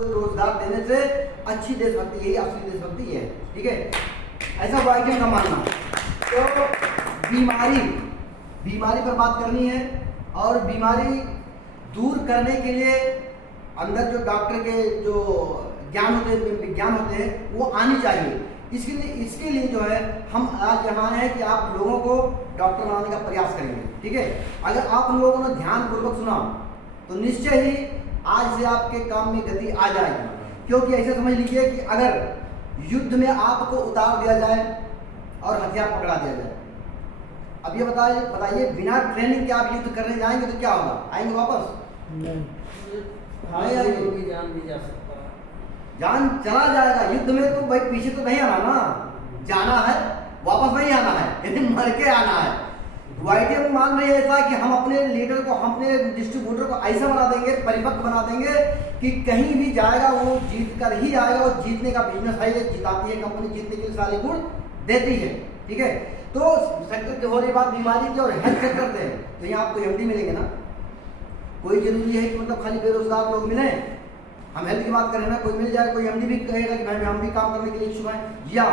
रोजगार देने से अच्छी देशभक्ति, यही असली देशभक्ति है। ठीक है, ऐसा वाइकिंग का मानना। तो बीमारी पर बात करनी है और बीमारी दूर करने के लिए अंदर जो डॉक्टर के जो विज्ञान होते हैं वो आनी चाहिए। इसके लिए जो है हम आज यहाँ हैं कि आप लोगों को डॉक्टर बनाने का प्रयास करेंगे। ठीक है, अगर आप उन लोगों ने ध्यानपूर्वक सुना तो निश्चय ही आज से आपके काम में गति आ जाएगी। क्योंकि ऐसे समझ लीजिए कि अगर युद्ध में आपको उतार दिया जाए और हथियार पकड़ा दिया जाए, अब ये बताइए बिना ट्रेनिंग के आप युद्ध करने जाएंगे तो क्या होगा? आएंगे वापस? नहीं आएंगे। जान भी जा सकता है, जान चला जाएगा। युद्ध में तो भाई पीछे तो नहीं आना ना, जाना है, वापस नहीं आना है, यानी मर के आना है। वाईटीएम मान रही है ऐसा कि हम अपने लीडर को, हम अपने डिस्ट्रीब्यूटर को ऐसा बना देंगे, परिपक्व बना देंगे कि कहीं भी जाएगा वो जीत कर ही आएगा। और जीतने का बिजनेस है, ये जिताती है कंपनी, जीतने के लिए सारे गुण देती है। ठीक है, तो सेक्टर की हो रही बात बीमारी की और हेल्थ सेक्टर से, तो यहाँ आपको एमडी मिलेंगे ना। कोई जरूरी है कि मतलब खाली बेरोजगार लोग मिले, हम हेल्थ की बात करें ना, कोई मिल जाए, कोई एमडी भी कहेगा कि भाई हम भी काम करने के लिए इच्छुक हैं, या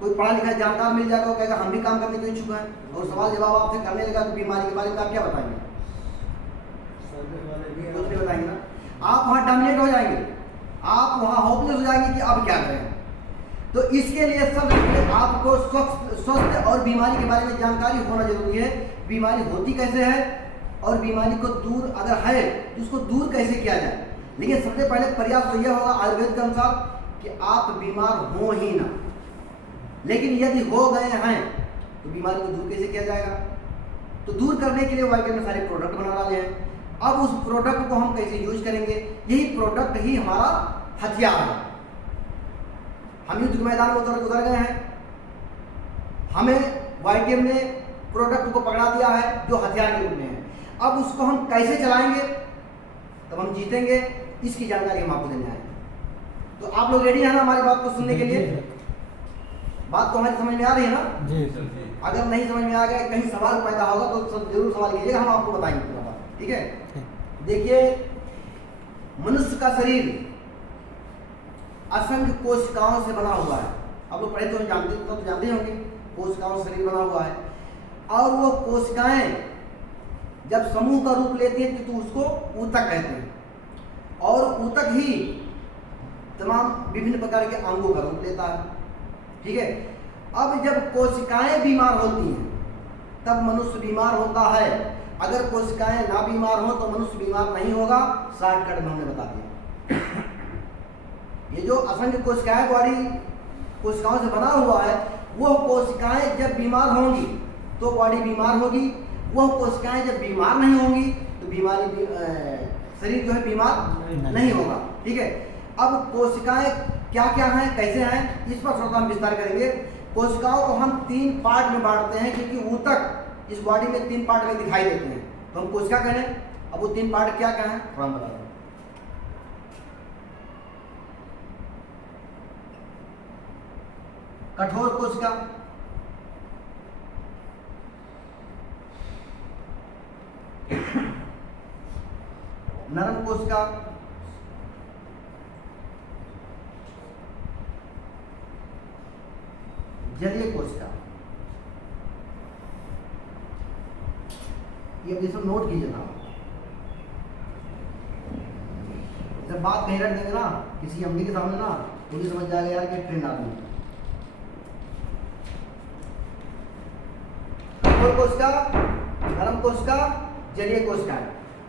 कोई पढ़ा लिखा जानकार मिल जाएगा वो कहेगा हम भी काम करने के लिए इच्छुक हैं, और सवाल जवाब आपसे करने लगा तो बीमारी के बारे में आप क्या बताएंगे? कुछ नहीं बताएंगे ना। आप वहाँ डोमिनेट हो जाएंगे, आप वहाँ होपलेस हो जाएंगे कि अब क्या करें। तो इसके लिए सबसे पहले आपको स्वस्थ और बीमारी के बारे में जानकारी होना जरूरी है। बीमारी होती कैसे है और बीमारी को दूर अगर है तो उसको दूर कैसे किया जाए। लेकिन सबसे पहले प्रयास तो यह होगा आयुर्वेद के अनुसार कि आप बीमार हो ही ना। लेकिन यदि हो गए हैं तो बीमारी को दूर कैसे किया जाएगा? तो दूर करने के लिए वाईटीएम ने सारे प्रोडक्ट बना डाले हैं। अब उस प्रोडक्ट को हम कैसे यूज करेंगे? यही प्रोडक्ट ही हमारा हथियार है। हम युद्ध के मैदान में उतर गए हैं, हमें वाईटीएम ने प्रोडक्ट को पकड़ा दिया है जो हथियार के रूप में है। अब उसको हम कैसे चलाएंगे तब हम जीतेंगे, इसकी जानकारी हम आपको देने आए। तो आप लोग रेडी हैं ना हमारी बात को सुनने के लिए? बात तो हमारी समझ में आ रही है ना? जी। अगर नहीं समझ में आ गया, कहीं सवाल पैदा होगा तो जरूर सवाल कीजिएगा, हम आपको बताएंगे पूरा बात। ठीक है, देखिए मनुष्य का शरीर असंख्य कोशिकाओं से बना हुआ है। आप लोग पढ़े तो जानते होंगे, कोशिकाओं से शरीर बना हुआ है। और वो कोशिकाएं जब समूह का रूप लेती है तो उसको ऊतक कहते हैं, और ऊतक ही तमाम विभिन्न प्रकार के अंगों का रूप लेता है। ठीक है, अब जब कोशिकाएं बीमार होती हैं तब मनुष्य बीमार होता है। अगर कोशिकाएं ना बीमार हो तो मनुष्य बीमार नहीं होगा। शॉर्टकट में हमने बता दिया। ये जो असंख्य कोशिकाएं बॉडी कोशिकाओं से बना हुआ है, वो कोशिकाएं जब बीमार होंगी तो बॉडी बीमार होगी। वह कोशिकाएं जब बीमार नहीं होंगी तो शरीर जो है बीमार नहीं होगा। ठीक है, अब कोशिकाएं क्या क्या हैं, कैसे हैं, इस पर थोड़ा हम विस्तार करेंगे। कोशिकाओं को हम 3 पार्ट में बांटते हैं क्योंकि ऊतक इस बॉडी में 3 पार्ट में दिखाई देते हैं, तो हम कोशिका कहें। अब वो 3 पार्ट क्या क्या है थोड़ा हम बता दें। कठोर कोशिका, नरम कोशिका, जलीय कोशिका। ये अब इसमें नोट कीजिए ना, जब बात कहीं रख देंगे ना किसी एमडी के सामने ना तो ये समझ जाएगा यार कि ट्रेन आदमी। कठोर कोशिका, नरम कोशिका, जलीय कोशिका।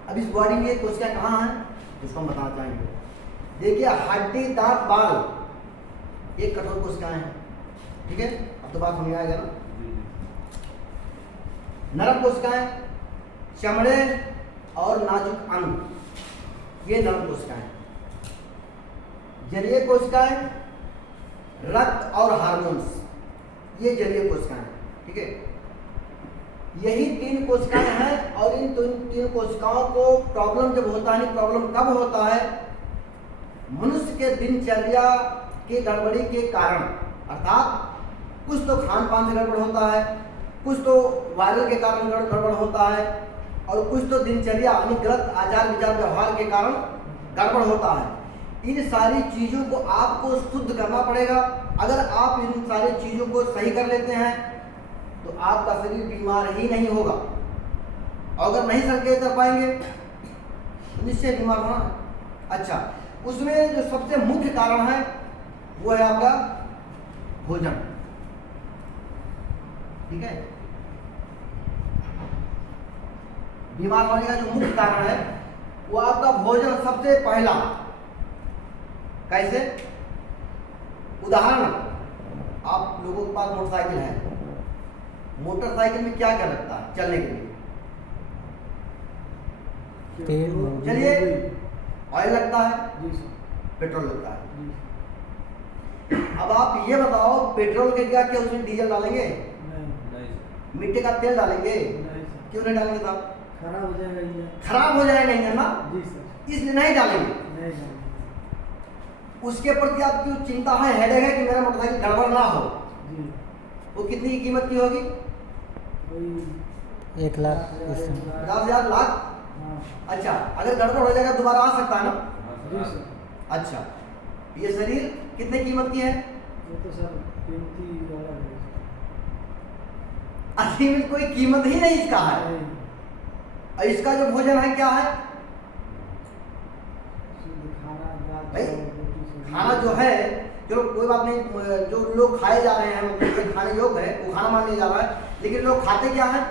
अब इस बॉडी में ये कोशिका कहाँ है इसको हम बताना चाहेंगे। देखिए हड्डी, दांत, बाल एक कठोर कोशिकाएं हैं। ठीक है, अब तो बात समझ आएगा ना। नरम कोशिकाएं चमड़े और नाजुक अंग, ये नरम कोशिकाएं। जलीय कोशिकाएं रक्त और हार्मोन्स, ये जलीय कोशिकाएं। ठीक है, यही 3 कोशिकाएं हैं। और इन 3 कोशिकाओं को प्रॉब्लम जब होता है, प्रॉब्लम कब होता है? मनुष्य के दिनचर्या के गड़बड़ी के कारण, अर्थात कुछ तो खान पान से गड़बड़ होता है, कुछ तो वायरल के कारण गड़बड़ होता है, और कुछ तो दिनचर्या यानी गलत आचार विचार व्यवहार के कारण गड़बड़ होता है। इन सारी चीज़ों को आपको शुद्ध करना पड़ेगा। अगर आप इन सारी चीज़ों को सही कर लेते हैं तो आपका शरीर बीमार ही नहीं होगा। और अगर नहीं सही कर पाएंगे तो निश्चय बीमार होना है। अच्छा, उसमें जो सबसे मुख्य कारण है वो है आपका भोजन। ठीक है, बीमार होने का जो मुख्य कारण है वो आपका भोजन सबसे पहला। कैसे? उदाहरण, आप लोगों के पास मोटरसाइकिल है, मोटरसाइकिल में क्या क्या लगता है चलने के लिए? चलिए, ऑयल लगता है, पेट्रोल लगता है। अब आप ये बताओ, पेट्रोल के क्या क्या उसमें डीजल डालेंगे? नहीं। मिट्टी का तेल डालेंगे? क्यों नहीं डालेंगे साहब? खराब हो जाएगा इंजन। खराब हो जाएगा इंजन ना, जी सर, इसलिए नहीं डालेंगे। उसके प्रति आपकी चिंता है, हेडेक है कि मेरा मोटरसाइकिल गड़बड़ ना हो। जी। वो कितनी की कीमत की होगी? 1,00,000 लाख। हाँ। अच्छा, अगर गड़बड़ हो जाएगा दोबारा आ सकता है ना? जी सर। अच्छा, ये शरीर कितने कीमत की है? ये तो सर कीमती वाला है। असली में कोई कीमत ही नहीं इसका है। और इसका जो भोजन है क्या है भाई? खाना जो है, चलो कोई बात नहीं, जो लोग खाए जा रहे हैं मतलब खाने योग्य है वो खाना मान लिया जा रहा है, लेकिन लोग खाते क्या है?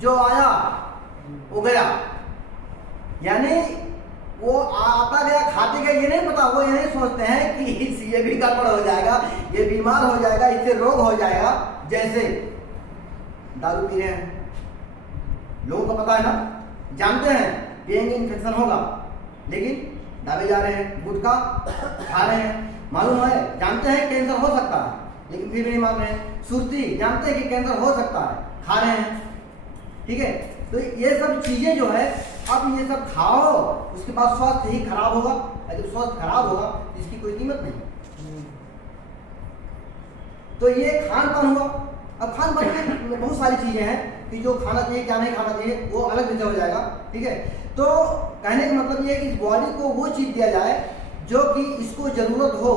जो आया वो गया। यानी वो आता गया खाते गया, ये नहीं पता, वो ये नहीं सोचते हैं कि ये भी गड़बड़ हो जाएगा, ये बीमार हो जाएगा, इससे रोग हो जाएगा। जैसे दारू पी रहे हैं, लोगों को पता है ना, जानते हैं पिएंगे इन्फेक्शन होगा, लेकिन दावे जा रहे हैं, गुटखा खा रहे हैं, मालूम है, जानते हैं कैंसर हो सकता है, लेकिन फिर भी नहीं मान रहे हैं। सुस्ती, जानते हैं कि कैंसर हो सकता है, खा रहे हैं। ठीक है, तो ये सब चीजें जो है, अब ये सब खाओ, उसके बाद स्वास्थ्य ही खराब होगा। और जब स्वास्थ्य खराब होगा तो इसकी कोई कीमत नहीं। तो ये खान पान हुआ। अब खान पान में बहुत सारी चीजें हैं कि जो खाना चाहिए क्या नहीं खाना चाहिए, वो अलग विषय हो जाएगा। ठीक है, तो कहने का मतलब ये है कि इस बॉडी को वो चीज दिया जाए जो कि इसको जरूरत हो,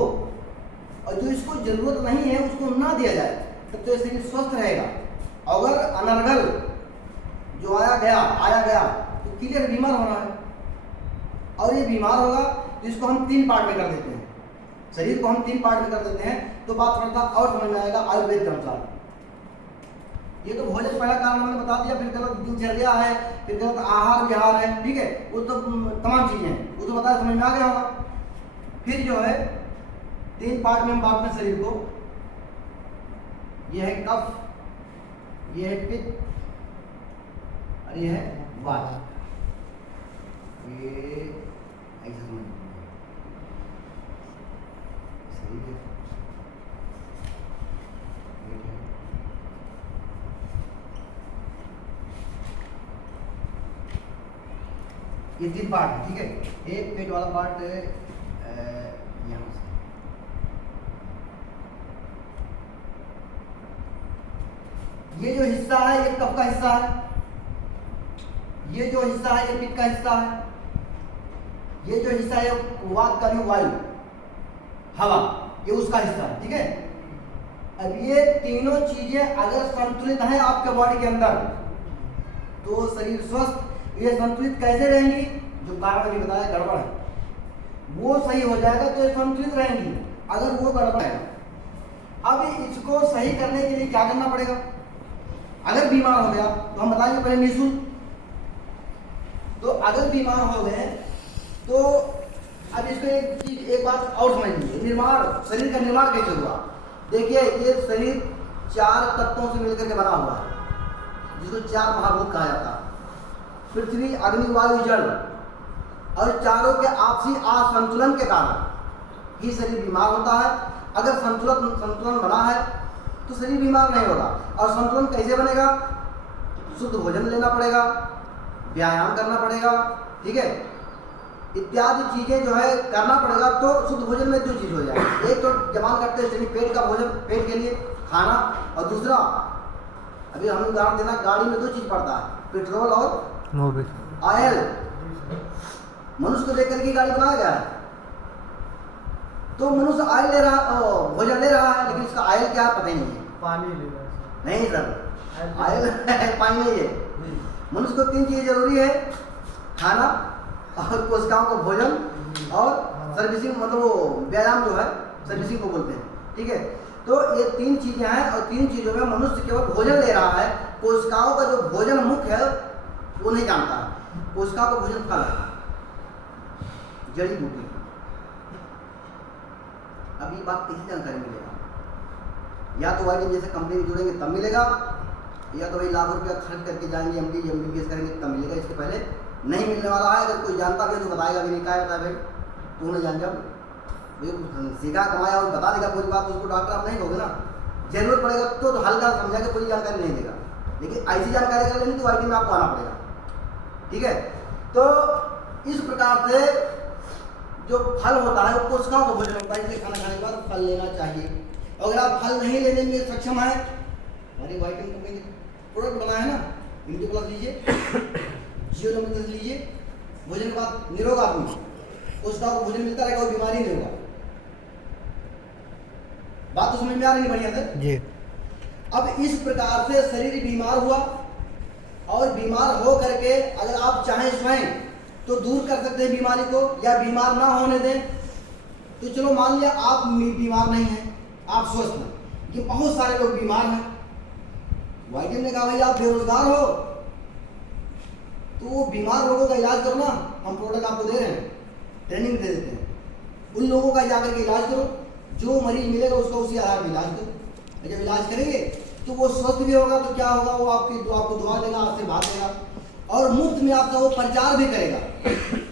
और जो इसको जरूरत नहीं है उसको ना दिया जाए, तब तो शरीर स्वस्थ रहेगा। अगर अनर्गल जो आया गया तो क्लियर बीमार होना है, और ये बीमार होगा तो इसको हम 3 पार्ट में कर देते हैं, शरीर को हम 3 पार्ट में कर देते हैं। तो बात थोड़ा सा और समझ में आएगा आयुर्वेद के अनुसार। ये तो भोजन पहला कारण हमने बता दिया, फिर गलत दिनचर्या है, फिर गलत आहार विहार है। ठीक है, वो तो तमाम चीजें हैं, वो तो बताया, समझ में आ गया होगा। फिर जो है 3 पार्ट में हम बांटते हैं शरीर को। ये है कफ, ये है पित्त, और ये है वात। ये ऐसे समझ शरीर है, ये 3 पार्ट है। ठीक है, एक पेट वाला पार्ट यहाँ से, ये जो हिस्सा है ये कफ का हिस्सा है, ये जो हिस्सा है ये पित्त का हिस्सा है, ये जो हिस्सा है वात का वायु हवा, ये उसका हिस्सा है। ठीक है, अब ये तीनों चीजें अगर संतुलित है आपके बॉडी के अंदर तो शरीर स्वस्थ। ये संतुलित कैसे रहेंगी? जो कारण अभी बताया गड़बड़ है वो सही हो जाएगा तो ये संतुलित रहेंगी। अगर वो गड़बड़ है, अब इसको सही करने के लिए क्या करना पड़ेगा? अगर बीमार हो गया तो हम बताएंगे पहले निःशुल्क। तो अगर बीमार हो गए तो अब इसको एक बात और समझ लीजिए, निर्माण, शरीर का निर्माण कैसे हुआ? देखिए, ये शरीर 4 तत्वों से मिलकर के बना हुआ है, जिसको 4 महाभूत कहा जाता है, पृथ्वी, अग्नि, वायु, जल। और चारों के आपसी असंतुलन के कारण ही शरीर बीमार होता है। अगर संतुलन बना है तो शरीर बीमार नहीं होगा। और संतुलन कैसे बनेगा? शुद्ध भोजन लेना पड़ेगा, व्यायाम करना पड़ेगा, ठीक है, इत्यादि चीजें जो है करना पड़ेगा, तो शुद्ध भोजन में 2 चीज हो जाए। एक तो जबान करते हैं पेट का भोजन, पेट के लिए खाना, और दूसरा अभी हमें उदाहरण देना, गाड़ी में 2 चीज पड़ता है, पेट्रोल और ऑयल। मनुष्य को लेकर के गाड़ी बनाया गया है, तो मनुष्य ऑयल ले रहा भोजन ले रहा है, लेकिन उसका ऑयल क्या है पता ही नहीं है। पानी ले रहा है नहीं सर, ऑयल पानी नहीं है। मनुष्य को 3 चीज़ें जरूरी है, खाना और कोशिकाओं का भोजन और सर्विसिंग, मतलब वो व्यायाम जो है सर्विसिंग को बोलते हैं, ठीक है। तो ये 3 चीज़ें हैं और 3 चीज़ों में मनुष्य केवल भोजन ले रहा है। कोशिकाओं का जो भोजन मुख्य है वो नहीं जानता है। कोशिकाओं का भोजन फल है, जड़ी बूटी। अब ये बात किसी जानकारी मिलेगा, या तो वाइटम जैसे कंपनी में जुड़ेंगे तब मिलेगा, या तो वही लाख रुपया खर्च करके जाएंगे MBBS करेंगे तब मिलेगा। इसके पहले नहीं मिलने वाला है। अगर कोई जानता भी है तो बताएगा भी नहीं, क्या बताया भाई तू नहीं जान, जब सीखा कमाया और बता देगा पूरी बात, तो उसको डॉक्टर आप नहीं कहोगे ना। जरूरत पड़ेगा तो हल्का समझा के पूरी जानकारी नहीं देगा, लेकिन ऐसी जानकारी अगर लेनी तो वाइटम में आपको आना पड़ेगा, ठीक है। तो इस प्रकार से जो फल होता है वो कोशिकाओं का भोजन होता है, इसलिए खाना खाने के बाद फल लेना चाहिए। अगर आप फल नहीं लेने में सक्षम है, हमारी वाइटम कंपनी प्रोडक्ट बनाया है ना, इनके प्लस लीजिए, जियो नंबर लीजिए, भोजन के बाद निरोग आदमी, कोशिकाओं को भोजन मिलता रहेगा, कोई बीमारी नहीं होगा। बात तो समझ में आ रही नहीं बढ़िया से जी। अब इस प्रकार से शरीर बीमार हुआ, और बीमार हो करके अगर आप चाहें स्वयं तो दूर कर सकते हैं बीमारी को, या बीमार ना होने दें। तो चलो मान लिया आप बीमार नहीं हैं, आप स्वस्थ हैं, लेकिन बहुत सारे लोग बीमार हैं। वाइटम ने कहा भाई आप बेरोजगार हो तो वो बीमार लोगों का इलाज करो ना, हम प्रोडक्ट आपको दे रहे हैं, ट्रेनिंग दे देते हैं, उन लोगों का जाकर के इलाज करो। जो मरीज मिलेगा उसका उसी आधार पर इलाज करो। जब इलाज करेंगे तो वो स्वस्थ भी होगा, तो क्या होगा, वो आपको दुआ देगा, आपसे बात देगा, और मुफ्त में आपका वो प्रचार भी करेगा।